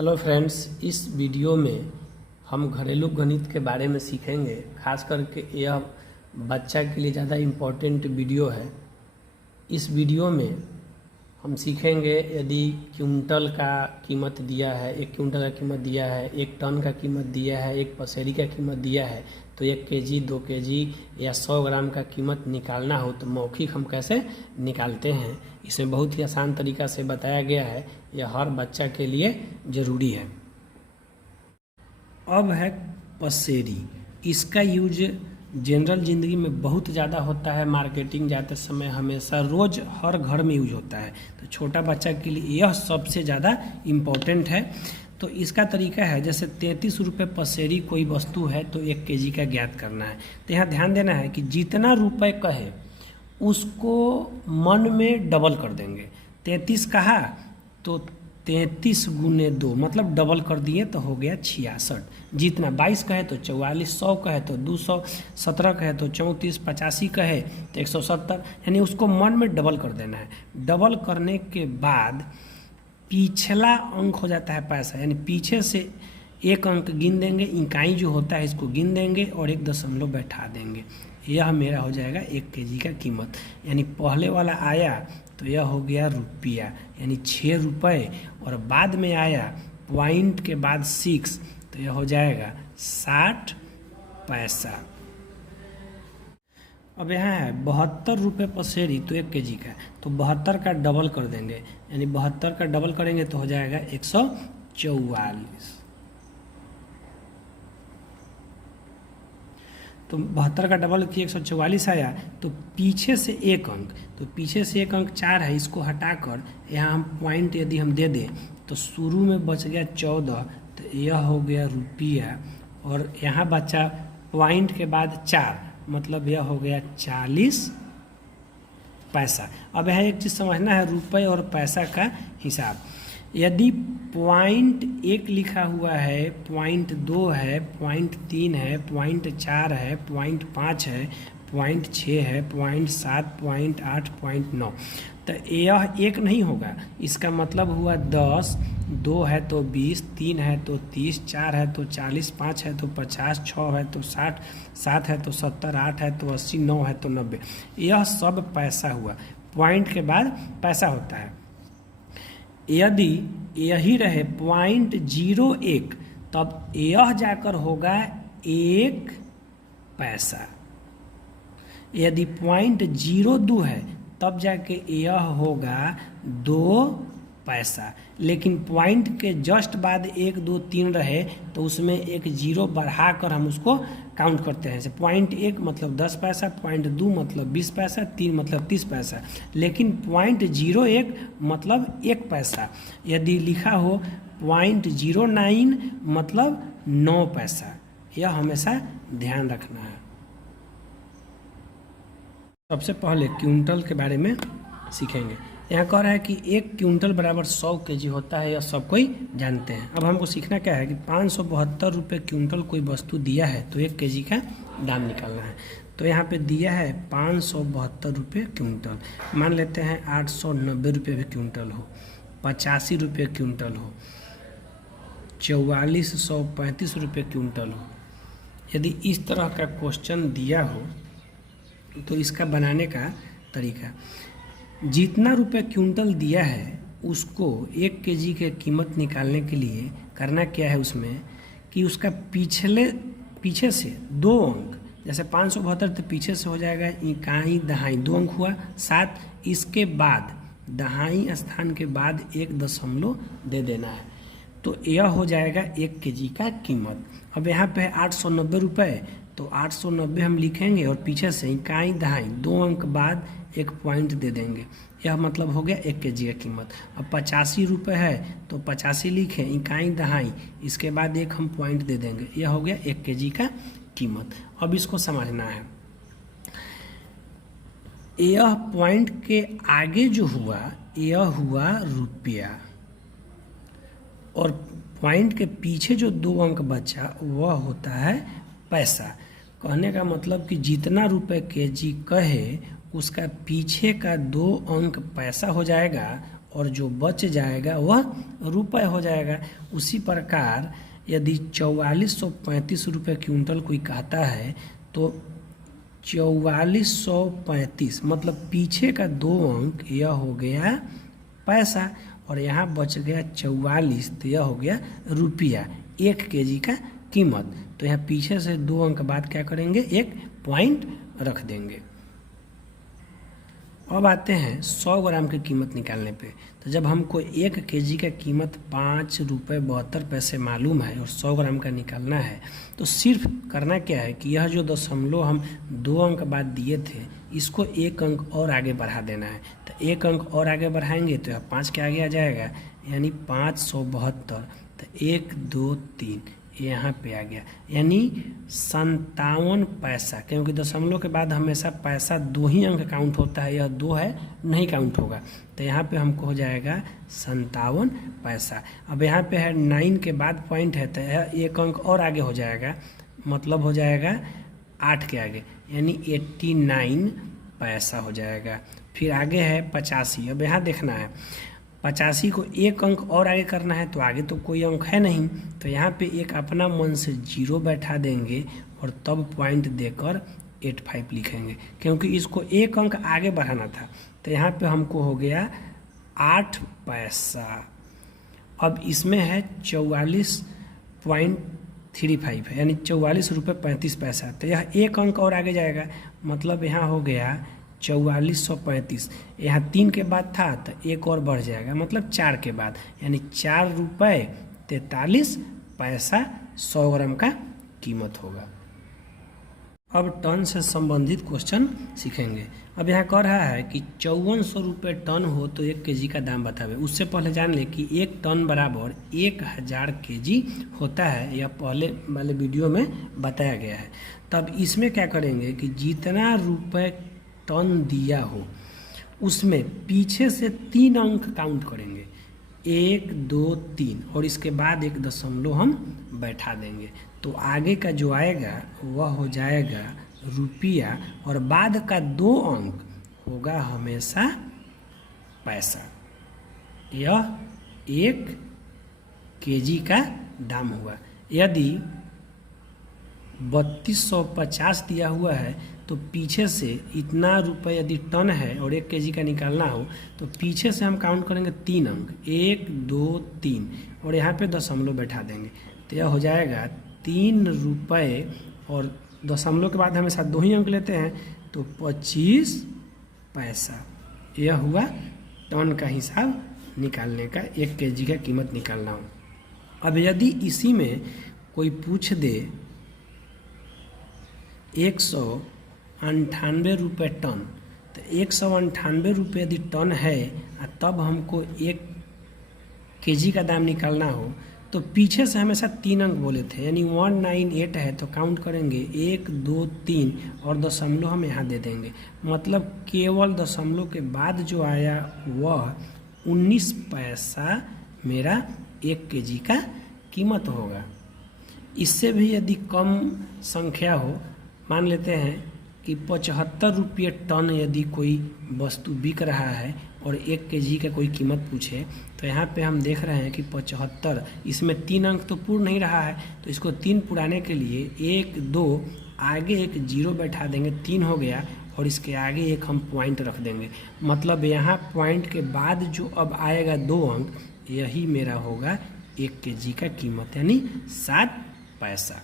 Hello friends, इस video में हम घरेलू गणित के बारे में सीखेंगे। खास करके यह बच्चा के लिए ज़्यादा इम्पोर्टेंट वीडियो है। इस वीडियो में हम सीखेंगे यदि क्विंटल का कीमत दिया है, 1 क्विंटल का कीमत दिया है, 1 टन का कीमत दिया है, 1 पसेरी का कीमत दिया है, तो 1 केजी, 2 केजी या 100 ग्राम का कीमत निकालना हो तो मौखिक हम कैसे निकालते हैं। इसमें बहुत ही आसान तरीका से बताया गया है। यह हर बच्चा के लिए ज़रूरी है। अब है पसेरी। इसका यूज जनरल ज़िंदगी में बहुत ज़्यादा होता है। मार्केटिंग जाते समय हमेशा रोज़ हर घर में यूज होता है। तो छोटा बच्चा के लिए यह सबसे ज़्यादा इम्पोर्टेंट है। तो इसका तरीका है, जैसे 33 रुपये पसेरी कोई वस्तु है तो 1 केजी का ज्ञात करना है। तो यहाँ ध्यान देना है कि जितना रुपए कहे उसको मन में डबल कर देंगे। 33 कहा तो 33 गुने 2 मतलब डबल कर दिए तो हो गया 66। जितना 22 कहे तो 44, 100 कहे तो 200, 17 कहे तो 34, 85 कहे तो 170, यानी उसको मन में डबल कर देना है। डबल करने के बाद पिछला अंक हो जाता है पैसा, यानी पीछे से 1 अंक गिन देंगे, इकाई जो होता है इसको गिन देंगे और 1 दशमलव बैठा देंगे। यह मेरा हो जाएगा 1 केजी का कीमत। यानी पहले वाला आया तो यह हो गया रुपया, यानी 6 रुपये, और बाद में आया पॉइंट के बाद 6 तो यह हो जाएगा 60 पैसा। अब यहाँ है 72 रुपये पसेरी तो 1 केजी का, तो 72 का डबल कर देंगे, यानी 72 का डबल करेंगे तो हो जाएगा 144। तो 72 का डबल किए 144 आया, तो पीछे से 1 अंक, तो पीछे से 1 अंक 4 है, इसको हटाकर यहाँ हम पॉइंट यदि हम दे दें तो शुरू में बच गया 14, तो यह हो गया रुपया, और यहाँ बचा पॉइंट के बाद 4 मतलब यह हो गया 40 पैसा। अब यहाँ एक चीज़ समझना है, रुपये और पैसा का हिसाब। यदि पॉइंट 1 लिखा हुआ है, पॉइंट 2 है, पॉइंट 3 है, पॉइंट 4 है, पॉइंट 5 है, पॉइंट 6 है, पॉइंट 7, पॉइंट 8, पॉइंट 9, तो यह 1 नहीं होगा। इसका मतलब हुआ 10, 2 है तो 20, 3 है तो 30, 4 है तो 40, 5 है तो 50, 6 है तो 60, 7 है तो 70, 8 है तो 80, 9 है तो 90। यह सब पैसा हुआ। पॉइंट के बाद पैसा होता है। यदि यही रहे पॉइंट 01 तब यह जाकर होगा 1 पैसा। यदि पॉइंट 02 है तब जाके यह होगा 2 पैसा। लेकिन पॉइंट के जस्ट बाद 1, 2, 3 रहे तो उसमें एक 0 बढ़ाकर हम उसको काउंट करते हैं। जैसे पॉइंट 1 मतलब 10 पैसा, पॉइंट 2 मतलब 20 पैसा, 3 मतलब 30 पैसा, लेकिन पॉइंट 01 मतलब 1 पैसा। यदि लिखा हो पॉइंट 09 मतलब 9 पैसा, यह हमेशा ध्यान रखना है। सबसे पहले क्विंटल के बारे में सीखेंगे। यहाँ कह रहा है कि 1 क्विंटल बराबर 100 केजी होता है, यह सब कोई जानते हैं। अब हमको सीखना क्या है कि 572 रुपये क्विंटल कोई वस्तु दिया है तो 1 केजी का दाम निकालना है। तो यहाँ पे दिया है 572 रुपये क्विंटल। मान लेते हैं 890 रुपये भी क्विंटल हो, 85 रुपये क्विंटल हो, 4435 रुपये क्विंटल हो। यदि इस तरह का क्वेश्चन दिया हो तो इसका बनाने का तरीका, जितना रुपये क्विंटल दिया है उसको 1 केजी के कीमत निकालने के लिए करना क्या है उसमें कि उसका पीछे से 2 अंक, जैसे 572 तो पीछे से हो जाएगा इकाई दहाई 2 अंक हुआ 7, इसके बाद दहाई स्थान के बाद 1 दशमलव दे देना है, तो यह हो जाएगा 1 केजी का कीमत। अब यहाँ पे है 890 रुपये, तो 890 हम लिखेंगे और पीछे से इकाई दहाई 2 अंक बाद 1 पॉइंट दे देंगे, यह मतलब हो गया 1 केजी का कीमत। अब 85 रुपये है तो 85 लिखें, इकाई दहाई, इसके बाद 1 हम पॉइंट दे देंगे, यह हो गया 1 केजी का कीमत। अब इसको समझना है, यह पॉइंट के आगे जो हुआ यह हुआ रुपया, और पॉइंट के पीछे जो 2 अंक बचा वह होता है पैसा। कहने का मतलब कि जितना रुपये केजी कहे उसका पीछे का 2 अंक पैसा हो जाएगा और जो बच जाएगा वह रुपये हो जाएगा। उसी प्रकार यदि 4435 रुपये क्विंटल कोई कहता है तो 4435 मतलब पीछे का 2 अंक यह हो गया पैसा और यहाँ बच गया 44, तो यह हो गया रुपया 1 केजी का कीमत। तो यहाँ पीछे से 2 अंक बाद क्या करेंगे, एक पॉइंट रख देंगे। अब आते हैं 100 ग्राम की कीमत निकालने पे। तो जब हमको 1 केजी का कीमत 5 रुपये 72 पैसे मालूम है और 100 ग्राम का निकालना है, तो सिर्फ करना क्या है कि यह जो दशमलव हम 2 अंक बाद दिए थे इसको 1 अंक और आगे बढ़ा देना है। तो 1 अंक और आगे बढ़ाएंगे तो यह 5 के आगे आ जाएगा, यानी 572। तो 1 2 3 यहाँ पे आ गया, यानी 57 पैसा, क्योंकि दशमलव के बाद हमेशा पैसा 2 ही अंक काउंट होता है, यह 2 है नहीं काउंट होगा। तो यहाँ पे हमको हो जाएगा 57 पैसा। अब यहाँ पे है 9 के बाद पॉइंट है तो यह 1 अंक और आगे हो जाएगा, मतलब हो जाएगा 8 के आगे, यानी 89 पैसा हो जाएगा। फिर आगे है 85। अब यहाँ देखना है 85 को 1 अंक और आगे करना है, तो आगे तो कोई अंक है नहीं, तो यहाँ पे एक अपना मन से 0 बैठा देंगे और तब पॉइंट देकर 85 लिखेंगे, क्योंकि इसको 1 अंक आगे बढ़ाना था। तो यहाँ पे हमको हो गया 8 पैसा। अब इसमें है 44.35 है, यानी 44 रुपये 35 पैसा। तो यह 1 अंक और आगे जाएगा, मतलब यहाँ हो गया 4435। यहाँ 3 के बाद था तो 1 और बढ़ जाएगा, मतलब 4 के बाद, यानी 4 रुपये 43 पैसा 100 ग्राम का कीमत होगा। अब टन से संबंधित क्वेश्चन सीखेंगे। अब यहाँ कह रहा है कि 5400 रुपये टन हो तो 1 केजी का दाम बतावे। उससे पहले जान ले कि 1 टन बराबर 1000 केजी होता है, यह पहले वाले वीडियो में बताया गया है। तब इसमें क्या करेंगे कि जितना रुपये टन दिया हो उसमें पीछे से 3 अंक काउंट करेंगे, 1 2 3, और इसके बाद एक दशमलव हम बैठा देंगे। तो आगे का जो आएगा वह हो जाएगा रुपया और बाद का 2 अंक होगा हमेशा पैसा। यह 1 केजी का दाम हुआ। यदि 3250 दिया हुआ है तो पीछे से इतना रुपये यदि टन है और 1 केजी का निकालना हो तो पीछे से हम काउंट करेंगे 3 अंक, 1 2 3, और यहाँ पे दशमलव बैठा देंगे। तो यह हो जाएगा 3 रुपये, और दशमलव के बाद हमेशा 2 ही अंक लेते हैं, तो 25 पैसा। यह हुआ टन का हिसाब निकालने का, 1 केजी का कीमत निकालना हो। अब यदि इसी में कोई पूछ दे 198 रुपये टन, तो 198 रुपये यदि टन है तब हमको 1 केजी का दाम निकालना हो, तो पीछे से हमेशा 3 अंक बोले थे, यानी 198 है तो काउंट करेंगे 1 2 3 और दशमलव हम यहाँ दे देंगे, मतलब केवल दशमलव के बाद जो आया वह 19 पैसा मेरा 1 केजी का कीमत होगा। इससे भी यदि कम संख्या हो, मान लेते हैं कि 75 रुपये टन यदि कोई वस्तु बिक रहा है और 1 केजी का कोई कीमत पूछे, तो यहाँ पे हम देख रहे हैं कि 75, इसमें 3 अंक तो पूर्ण नहीं रहा है, तो इसको 3 पुराने के लिए 1 2 आगे एक 0 बैठा देंगे, 3 हो गया, और इसके आगे एक हम पॉइंट रख देंगे, मतलब यहाँ पॉइंट के बाद जो अब आएगा 2 अंक, यही मेरा होगा 1 केजी का कीमत, यानी 7 पैसा।